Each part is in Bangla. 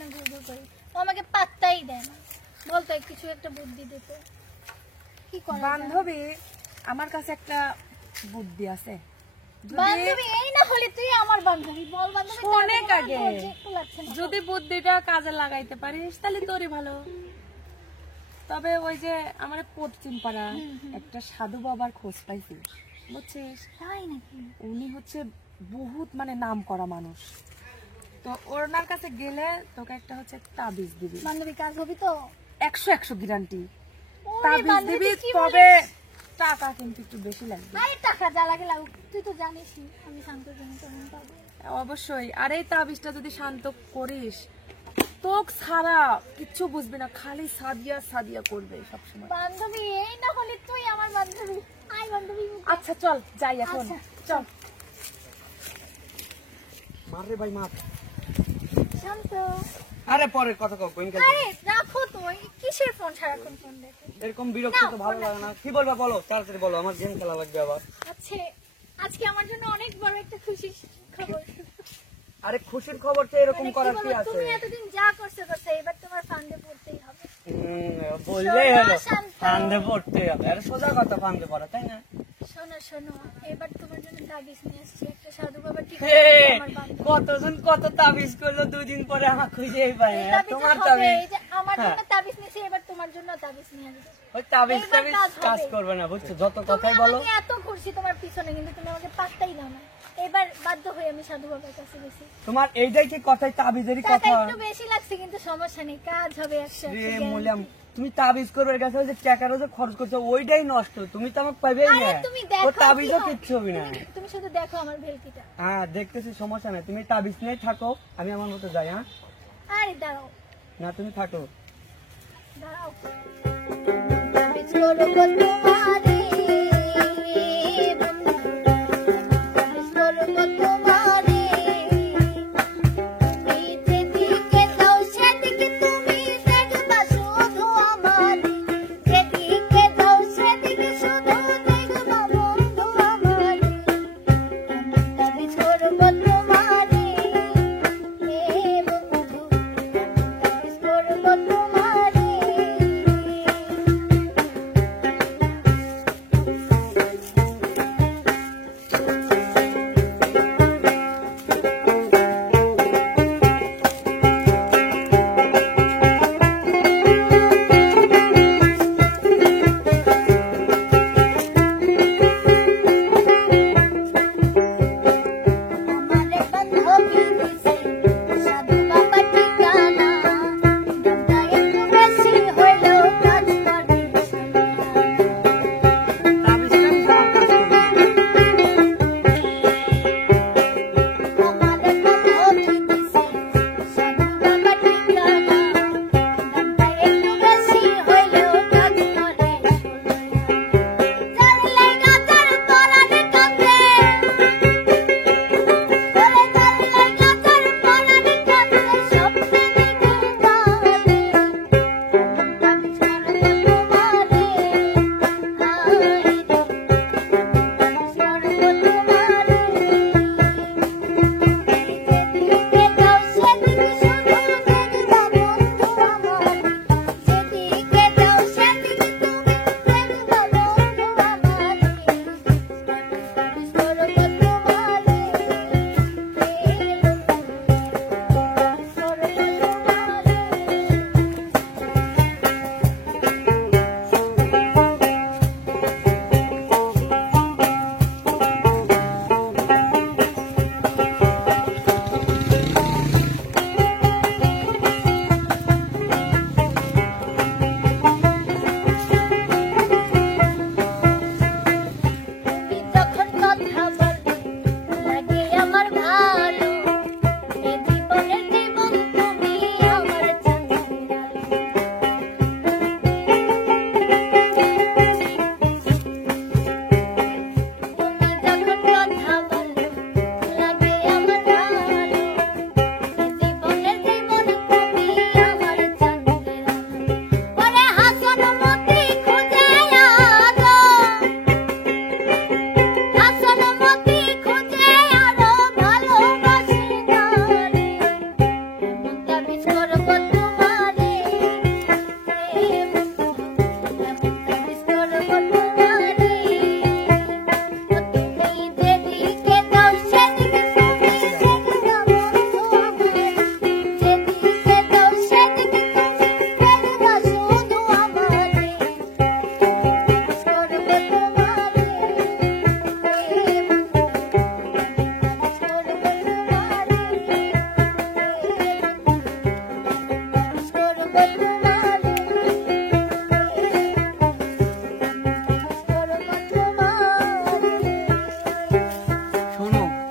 না ঘুরঘুর করি, ও আমাকে পাত্তাই দেয় না। বলতো কিছু একটা বুদ্ধি দিতে। কি করে বান্ধবী, আমার কাছে একটা বুদ্ধি আছে। বান্ধবী এই না হলে তুই আমার বান্ধবী, বল বান্ধবী। অনেক আগে যদি বুদ্ধিটা কাজে লাগাইতে পারিস তাহলে তোরই ভালো। তবে ওই যে আমার পশ্চিম পাড়া একটা সাধু বাবার খোঁজ পাইছি, বুঝছিস? তাই নাকি? উনি হচ্ছে বহুত মানে নাম করা মানুষ, তো ওনার কাছে গেলে তোকে একটা হচ্ছে তাবিজ দিবি। বান্ধবী কাজ হবে তো? 100 গ্যারান্টি তাবিজ দিবি, তবে টাকা কিন্তু একটু বেশি লাগবে। আরে টাকা যা লাগে লাগুক, তুই তো জানিস আমি শান্ত জন্য কেমন পাবো। অবশ্যই। আর এই তাবিজটা যদি শান্ত করিস, তোক ছাড়া কিচ্ছু বুঝবি না, খালি সাদিয়া সাদিয়া করবে সবসময়। বান্ধবী এই না হলে তুই আমার বান্ধবী। আই বান্ধবী। আচ্ছা চল যাই এখন, চল। মারে ভাই মার। শান্ত। আরে পরে কথা কও, কোইন কাল। আরে রাখো তো, কিসের ফোন সারাক্ষণ ফোন দেখো? এরকম বিরক্ত তো ভালো লাগে না। কি বলবা বলো, তাড়াতাড়ি বলো, আমার গেম খেলা লাগবে আবার। আচ্ছা, আজকে আমার জন্য অনেক বড় একটা খুশির খবর। আরে খুশির খবর তো এরকম করার কি আছে? তুমি এতদিন যা করছো এবার তোমার ফান্ডে পড়তেই হবে। বললেই হলো, ফান্দে পড়তে হবে। আরে সোজা কথা, ফান্দে পড়া, তাই না? শোনো শোনো, এবার তোমার জন্য তাবিজ নিয়ে আসছি, একটা সাধু বাবা ঠিক কতজন কত তাবিজ করলো, 2 দিন পরে আমার খুঁজেই পাই না। তোমার তাবিজ, এই যে আমার জন্য তাবিজ নিয়েছি, এবার তোমার জন্য তাবিজ নিয়ে আসছি। ওই তাবিজ টাবিজ কাজ করবে না, বুঝছো? যত কথাই বলো। আমি এত করছি তোমার পিছনে, কিন্তু তুমি আমাকে পাত্তাই দাও না। এবার বাধ্য হয়ে আমি সাধু বাবার কাছে গেছি। তোমার এইটাই কি কথাই, তাবিজেরই টাকা কথা? একটু বেশি লাগছে কিন্তু সমস্যা নেই, কাজ হবে 100। মুলাম, তুমি তাবিজ করবে গেছে, ওই যে টাকারও যে খরচ করছো ওইটাই নষ্ট। তুমি তো আমাকে পাইবেই না। তুমি দেখো, ও তাবিজও কিচ্ছু হবে না। তুমি শুধু দেখো আমার ভেলকিটা। হ্যাঁ দেখতেছি, সমস্যা নাই। তুমি তাবিজ নিয়ে থাকো, আমি আমার মতো যাই। হ্যাঁ আরে দাঁড়াও, না তুমি থাকো। দাঁড়াও। তাবিজ করবো তোমারে, তাবিজ করবো তোমারে, যেদিকে যাও সেদিকে তুমি দেখবা শুধু আমারে, যেদিকে যাও সেদিকে শুধু দেখবা বন্ধু আমারে, তাবিজ করবো তোমারে, বন্ধু তাবিজ করবো তোমারে।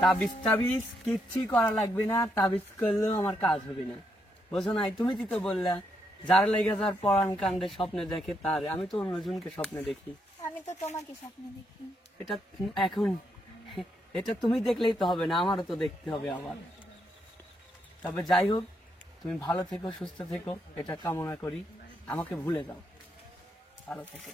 তাবিজ টাবিজ কিচ্ছুই করা লাগবে না, তাবিজ করলেও আমার কাজ হবে না, বুঝো নাই? তুমি তো বললা যার লেগে যার পরাণ কাণ্ডে স্বপ্নে দেখে তার, আমি তো অন্যজনকে স্বপ্নে দেখি। আমি তো তোমাকে স্বপ্নে দেখি। এটা এখন এটা তুমি দেখলেই তো হবে না, আমারও তো দেখতে হবে আবার। তবে যাই হোক, তুমি ভালো থেকো, সুস্থ থেকো, এটা কামনা করি। আমাকে ভুলে যাও, ভালো থেকো।